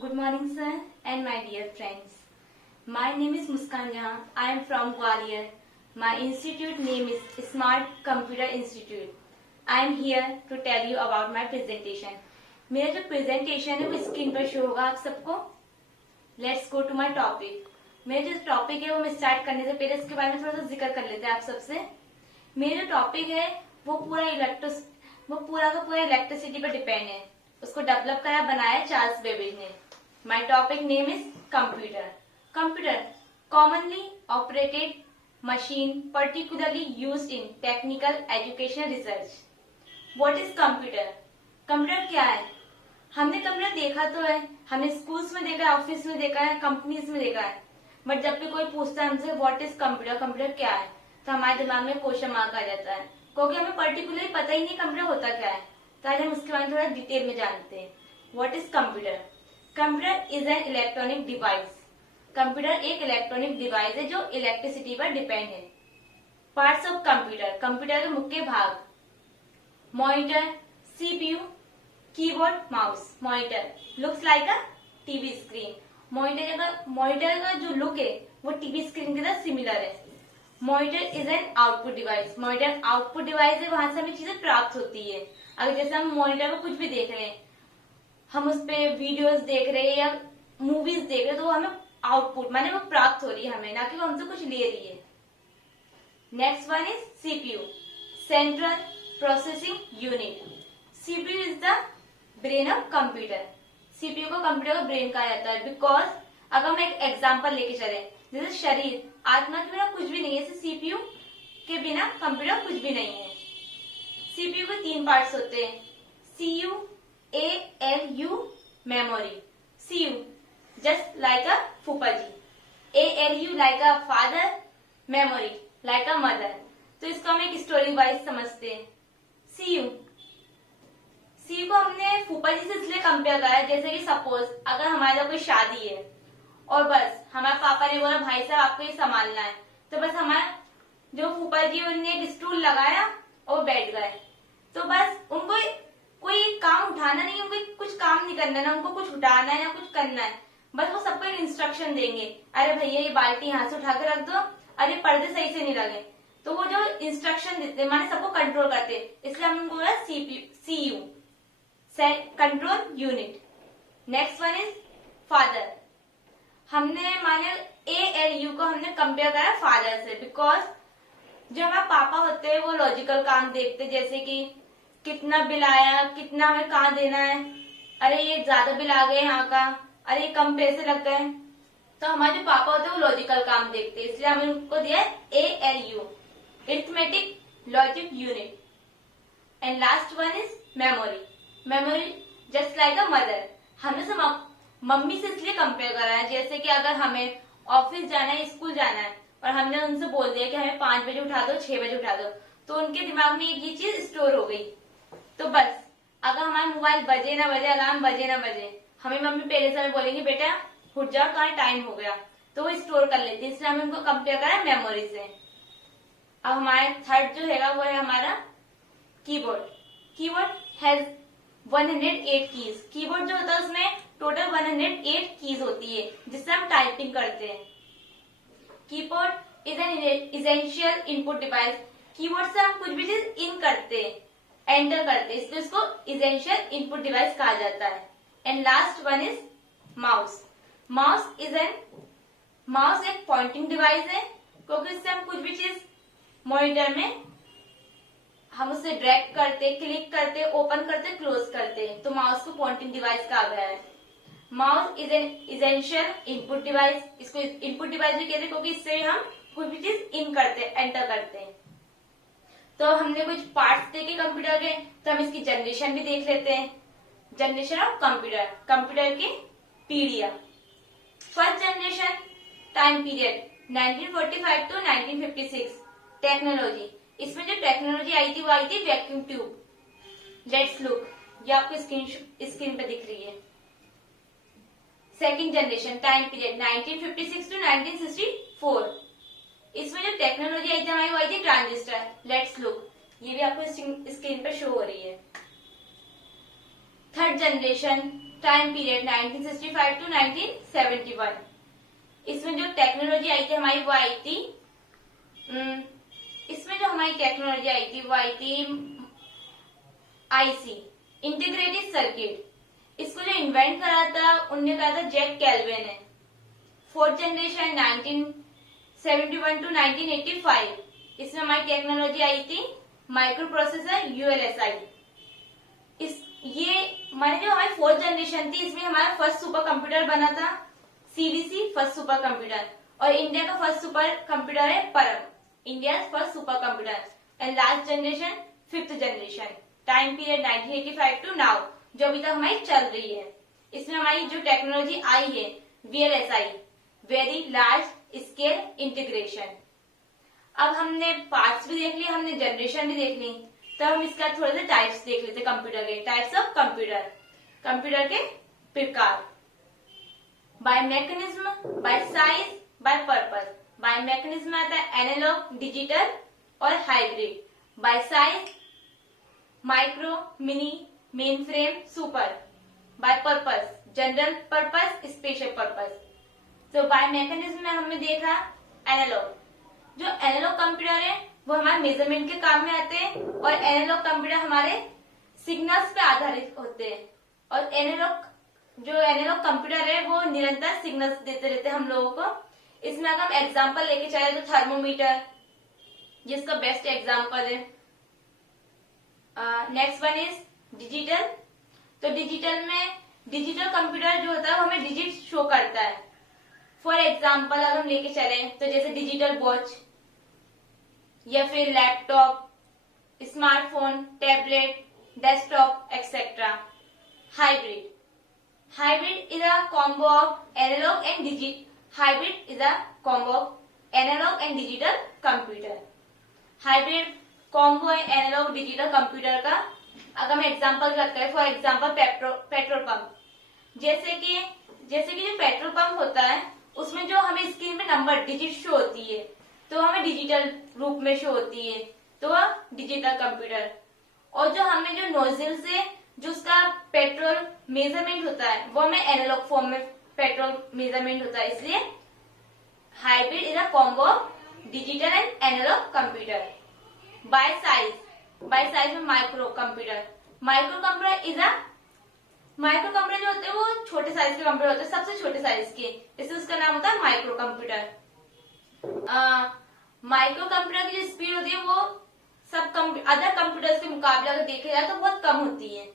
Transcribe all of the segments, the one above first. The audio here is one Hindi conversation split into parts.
Good morning, sir, and my dear friends. My name is Muskan Jahan. I am from Gwalior. My institute name is Smart Computer Institute. I am here to tell you about my presentation. मेरा जो presentation है वो स्क्रीन पर शो होगा आप सबको. Let's go to my topic. मेरा जो टॉपिक है वो मैं स्टार्ट करने से पहले इसके बारे में थोड़ा सा जिक्र कर लेते हैं आप सबसे. मेरा जो टॉपिक है वो पूरा का पूरा इलेक्ट्रिसिटी पर डिपेंड है. उसको डेवलप करा बनाया चार्ल्स बेबेज ने. My topic name is computer. Computer, commonly operated machine, particularly used in technical education research. What is computer? Computer क्या है? हमने कंप्यूटर देखा तो है, हमने स्कूल्स में देखा है, ऑफिस में देखा है, कंपनीज में देखा है. बट जब भी कोई पूछता है हमसे व्हाट इज कंप्यूटर, कंप्यूटर क्या है, तो हमारे दिमाग में क्वेश्चन मार्क आ जाता है, क्योंकि हमें पर्टिकुलरली पता ही नहीं कंप्यूटर होता क्या है. तो आज हम उसके बारे में थोड़ा डिटेल में जानते हैं. What is computer? Computer is an electronic device. Computer एक इलेक्ट्रॉनिक डिवाइस है जो इलेक्ट्रिसिटी पर डिपेंड है. Parts of computer. कंप्यूटर के मुख्य भाग: monitor, CPU, keyboard, mouse. Monitor looks like a TV screen. Monitor का जो लुक है वो टीवी स्क्रीन के साथ सिमिलर है. Monitor is an output device. Monitor output device है, वहां से हमें चीजें प्राप्त होती है. अगर जैसे हम मॉनिटर में कुछ भी देख रहे हैं, हम उस पे वीडियोस देख रहे हैं या मूवीज देख रहे हैं, तो हमें आउटपुट माने वो प्राप्त हो रही है हमें, ना कि वो हमसे कुछ ले रही है. Next one is CPU, central processing unit. CPU is the brain of computer. CPU को कंप्यूटर का ब्रेन कहा जाता है. बिकॉज अगर हम एक एग्जाम्पल लेके चले, जैसे शरीर, आत्मा के बिना कुछ भी नहीं है, ऐसे सीपीयू के बिना कंप्यूटर कुछ भी नहीं है. सीपीयू के 3 पार्ट्स होते हैं: CU, ALU, memory. CU just like a फूफा जी. ALU like a father, memory like a mother. तो इसको हम एक स्टोरी वाइज समझते हैं. CU को हमने फूफा जी से इसलिए कंपेयर करा है, जैसे कि सपोज अगर हमारे कोई शादी है और बस हमारे पापा ने बोला भाई साहब आपको ये संभालना है, तो बस हमारे जो फूफा जी उन्होंने एक स्टूल लगाया और बैठ गए. तो बस उनको कोई काम उठाना नहीं, उनको कुछ काम नहीं करना, ना उनको कुछ उठाना है ना कुछ करना है. बस वो सबको एक इंस्ट्रक्शन देंगे, अरे भैया ये बाल्टी यहाँ से उठा के रख दो, अरे पर्दे सही से नहीं लगे. तो वो जो इंस्ट्रक्शन देते हैं माने सबको कंट्रोल करते हैं, इसलिए हम उनको बोला CU, control unit. Next one is father. हमने माने ALU को हमने कंपेयर करा फादर से, बिकॉज जो हमारे पापा होते हैं वो लॉजिकल काम देखते, जैसे कि कितना बिल आया, कितना हमें कहाँ देना है, अरे ये ज्यादा बिल आ गए यहाँ का, अरे ये कम पैसे लग गए. तो हमारे जो पापा होते हैं वो लॉजिकल काम देखते हैं, इसलिए हमने उनको दिया ALU, arithmetic logic unit. And last one is memory. Memory just like a mother. हमने सब मम्मी से इसलिए कंपेयर करा है, जैसे कि अगर हमें ऑफिस जाना है, स्कूल जाना है, और हमने उनसे बोल दिया कि हमें 5 बजे उठा दो, 6 बजे उठा दो, तो उनके दिमाग में एक ये चीज स्टोर हो गई. तो बस अगर हमारा मोबाइल बजे ना बजे, अलार्म बजे ना बजे, हमें मम्मी पहले से बोलेंगे बेटा उठ जाओ, तुम्हारा टाइम हो गया, तो वो स्टोर कर लेते हैं. इसलिए हमें उनको कंपेयर करा मेमोरी से. अब हमारे थर्ड जो है वो है हमारा keyboard. Keyboard has 108 keys. Keyboard जो होता है उसमें टोटल 108 कीज होती है, जिससे हम टाइपिंग करते हैं. Keyboard is an essential input device. Keyboard से हम कुछ भी चीज इन करते हैं, एंटर करते हैं, इसलिए उसको इसेंशियल इनपुट डिवाइस कहा जाता है. And last one is mouse. Mouse एक पॉइंटिंग डिवाइस है, क्योंकि इससे हम कुछ भी चीज मॉनिटर में हम उससे ड्रैग करते, क्लिक करते, ओपन करते, क्लोज करते हैं, तो माउस को पॉइंटिंग डिवाइस कहा गया है. Mouse is an essential input device. इसको इनपुट डिवाइस भी कहते हैं, क्योंकि इससे हम कुछ भी चीज इन करते, एंटर करते हैं. तो हमने कुछ पार्ट्स देखे कंप्यूटर के, तो हम इसकी जनरेशन भी देख लेते हैं. Generation of computer. कंप्यूटर की पीढ़ियां. First generation time period 1945 to 1956. Technology. इसमें जो टेक्नोलॉजी आई थी वो आई थी वैक्यूम ट्यूब. लेट्स लुक, ये आपको स्क्रीन पे दिख रही है. Second generation time period 1956 to 1964. इसमें जो टेक्नोलॉजी आई थी हमारी वो आई थी ट्रांजिस्टर. लेट्स लुक, ये भी आपको स्क्रीन पर शो हो रही है. Third generation time period 1965 to 1971। इसमें जो टेक्नोलॉजी आई थी हमारी वो आई थी इसमें जो हमारी टेक्नोलॉजी आई थी वो आई थी आईसी, इंटीग्रेटेड सर्किट। इसको जो इन्वेंट करा था उनने कहा था जैक कैल्विन ने। Fourth generation 1971 to 1985। इसमें हमारी टेक्नोलॉजी आई थी माइक्रो प्रोसेसर यूएलएसआई। ये माने जो हमारी फोर्थ जनरेशन थी इसमें हमारा फर्स्ट सुपर कंप्यूटर बना था सीवीसी, फर्स्ट सुपर कंप्यूटर। और इंडिया का फर्स्ट सुपर कंप्यूटर है Param, India first super computer. And last generation fifth generation, time period 1985 to now, जो अभी तक हमारी चल रही है। इसमें हमारी जो टेक्नोलॉजी आई है VLSI, very large scale integration. अब हमने पार्ट्स भी देख लिए, हमने जनरेशन भी देख ली, तो हम इसका थोड़ा सा टाइप्स देख लेते कंप्यूटर के। टाइप्स ऑफ कंप्यूटर, कंप्यूटर के प्रकार। By mechanism, by size, by purpose. By mechanism आता है एनालॉग, डिजिटल और hybrid. By size micro, mini, main frame, super. By purpose general purpose, special purpose. तो बाय मैकेनिज्म में हमने देखा एनालॉग। जो एनालॉग कंप्यूटर है वो हमारे मेजरमेंट के काम में आते हैं और एनालॉग कंप्यूटर हमारे सिग्नल्स पे आधारित होते हैं। और जो एनालॉग कंप्यूटर है वो निरंतर सिग्नल्स देते रहते हैं हम लोगों को। इसमें अगर हम एग्जांपल लेके चले तो थर्मोमीटर जिसका बेस्ट एग्जांपल है। Next one is digital. तो डिजिटल कंप्यूटर जो होता है वो हमें डिजिट शो करता है। फॉर एग्जाम्पल अगर हम लेके चले तो जैसे डिजिटल वॉच या फिर laptop, smartphone, tablet, desktop etcetera. Hybrid is a combo of analog and digital computer. Hybrid combo है एनालॉग डिजिटल कंप्यूटर का। अगर हम एग्जांपल करते हैं, फॉर एग्जांपल पेट्रोल पंप। जैसे कि जो पेट्रोल पंप होता है उसमें जो हमें स्क्रीन पे नंबर डिजिट शो होती है तो हमें डिजिटल रूप में शो होती है, तो वह डिजिटल कंप्यूटर। और जो हमें जो नोजल से जो उसका पेट्रोल मेजरमेंट होता है वो हमें एनालॉग फॉर्म में पेट्रोल मेजरमेंट होता है। इसलिए hybrid is a combo digital and analog computer. By size में माइक्रो कंप्यूटर जो होते हैं वो छोटे साइज के कंप्यूटर होते हैं, सबसे छोटे साइज के, इसलिए उसका नाम होता है माइक्रो कंप्यूटर। माइक्रो कंप्यूटर की जो स्पीड होती है वो सब अदर कंप्यूटर्स के मुकाबले अगर देखा जाए तो बहुत कम होती है।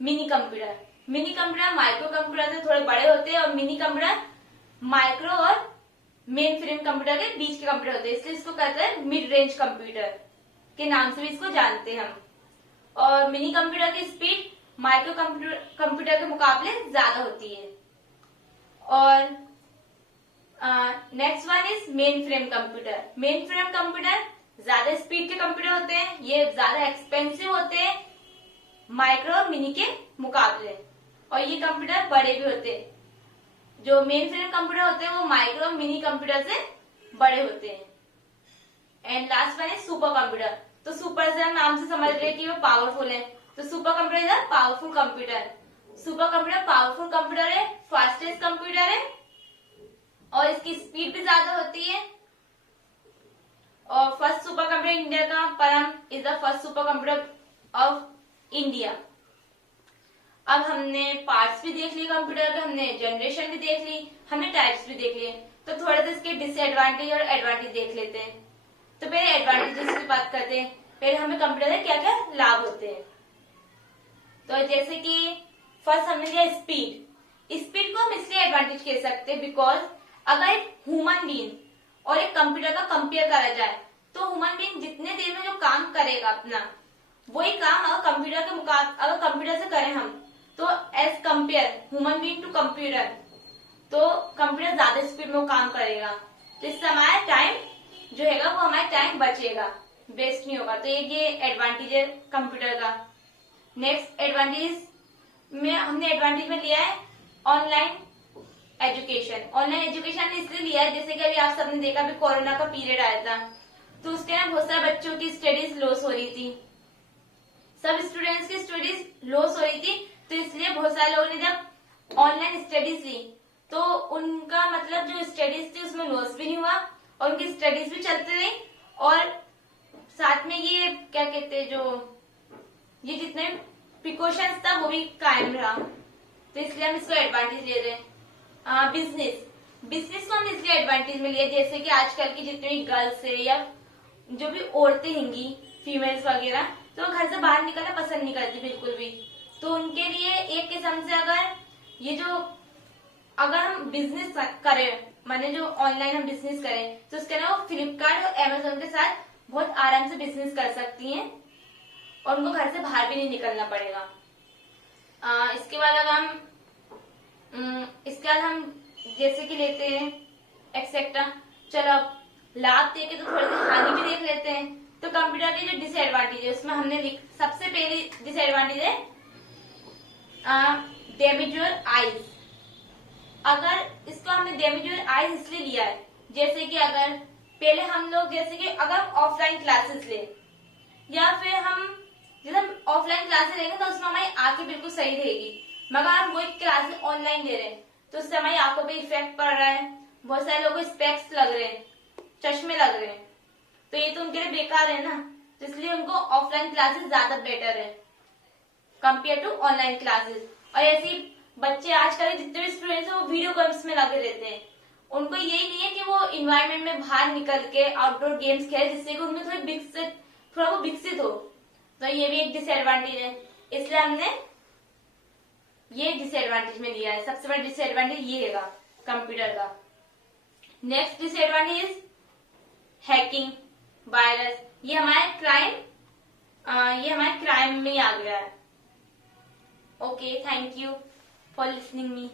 मिनी कंप्यूटर माइक्रो कंप्यूटर से थोड़े बड़े होते हैं और मिनी कंप्यूटर माइक्रो और मेन फ्रेम कंप्यूटर के बीच के कंप्यूटर होते हैं, इसलिए इसको कहते हैं मिड रेंज कंप्यूटर के नाम से भी इसको जानते हैं हम। और मिनी कंप्यूटर की स्पीड माइक्रो कंप्यूटर के मुकाबले ज्यादा होती है। और next one is main frame computer ज्यादा स्पीड के कंप्यूटर होते हैं, ये ज्यादा एक्सपेंसिव होते हैं माइक्रो और मिनी के मुकाबले, और ये कंप्यूटर बड़े भी होते हैं। जो मेन फ्रेम कंप्यूटर होते हैं वो माइक्रो और मिनी कंप्यूटर से बड़े होते हैं। And last one is super computer. तो सुपर से हम नाम से समझ रहे हैं कि वो पावरफुल है, तो super computer is a powerful computer. Super computer powerful computer है, फास्टेस्ट कंप्यूटर है और इसकी स्पीड भी ज्यादा होती है। और फर्स्ट सुपर कंप्यूटर इंडिया का परम is the first super computer of India. अब हमने पार्ट्स भी देख लिए कंप्यूटर के, हमने जनरेशन भी देख ली, हमने टाइप्स भी देख लिए, तो थोड़ा सा इसके डिसएडवांटेज और एडवांटेज देख लेते हैं। तो पहले एडवांटेजेस की बात करते हैं। पहले हमें कंप्यूटर से क्या क्या लाभ होते हैं। तो जैसे कि फर्स्ट हमने दिया स्पीड को हम इसलिए एडवांटेज कह सकते हैं बिकॉज अगर एक ह्यूमन बीइंग और एक कंप्यूटर का कंपेयर करा जाए तो ह्यूमन बीइंग जितने देर में जो काम करेगा अपना वही काम अगर कंप्यूटर के मुकाबले अगर कंप्यूटर से करें हम तो as compare human being to computer, तो कंप्यूटर ज्यादा स्पीड में वो काम करेगा, तो इससे हमारा टाइम जो है वो हमारा टाइम बचेगा, वेस्ट नहीं होगा। तो ये एडवांटेज है कंप्यूटर का। नेक्स्ट एडवांटेज में हमने एडवांटेज में लिया है ऑनलाइन एजुकेशन इसलिए लिया है जैसे कि अभी आप सबने देखा अभी कोरोना का पीरियड आया था तो उसके ना बहुत सारे बच्चों की स्टडीज लॉस हो रही थी, सब स्टूडेंट्स की स्टडीज लॉस हो रही थी, तो इसलिए बहुत सारे लोगों ने जब ऑनलाइन स्टडीज ली तो उनका मतलब जो स्टडीज थी उसमें लॉस भी नहीं हुआ और उनकी स्टडीज भी चलती रही और साथ में ये क्या कहते हैं जो ये जितने प्रिकॉशंस था वो भी कायम रहा। तो इसलिए हम इसको एडवांटेज ले रहे हैं। बिजनेस को हम इसलिए एडवांटेज में लिए जैसे कि आजकल की जितनी भी गर्ल्स है या जो भी औरतें होंगी फीमेल्स वगैरह तो वो घर से बाहर निकलना पसंद नहीं करती बिल्कुल भी। तो उनके लिए एक किस्म से अगर हम बिजनेस करें माने जो ऑनलाइन हम बिजनेस करें तो उसके अलावा वो फ्लिपकार्ट और अमेजोन के साथ बहुत आराम से बिजनेस कर सकती हैं और उनको घर से बाहर भी नहीं निकलना पड़ेगा। इसके बाद हम जैसे कि लेते हैं एक्सेट्रा। चलो अब लाभ देके तो थोड़ी सी हानि भी देख लेते हैं। तो कंप्यूटर की जो डिसएडवांटेज है उसमें हमने सबसे पहली डिसएडवांटेज है डैमेज योर आईज। अगर इसको हमने डैमेज योर आईज इसलिए लिया है जैसे कि अगर पहले हम लोग जैसे कि अगर ऑफलाइन क्लासेस ले या फिर जब हम ऑफलाइन क्लासेस लेंगे तो उसमें हमारी आंखें बिल्कुल सही रहेगी, मगर हम वही क्लासेस ऑनलाइन ले रहे हैं तो उससे हमारी आंखों पे इफेक्ट पड़ रहा है। बहुत सारे लोगों को स्पेक्स लग रहे हैं, चश्मे लग रहे हैं, तो ये तो उनके लिए बेकार है ना। तो इसलिए उनको ऑफलाइन क्लासेस ज्यादा बेटर है कंपेयर टू ऑनलाइन क्लासेस। और ऐसे ही बच्चे आजकल जितने भी स्टूडेंट्स हैं वो वीडियो गेम्स में लगे रहते हैं। उनको यही नहीं है कि वो इन्वायरमेंट में बाहर निकल के आउटडोर गेम्स खेले जिससे कि उनमें थोड़ा वो विकसित हो। तो ये भी एक डिसएडवांटेज है, इसलिए हमने ये डिसएडवांटेज में लिया है। सबसे बड़ा डिसएडवांटेज ये है कंप्यूटर का। Next disadvantage is hacking, virus. ये हमारे क्राइम में ही आ गया है। Okay, thank you for listening me.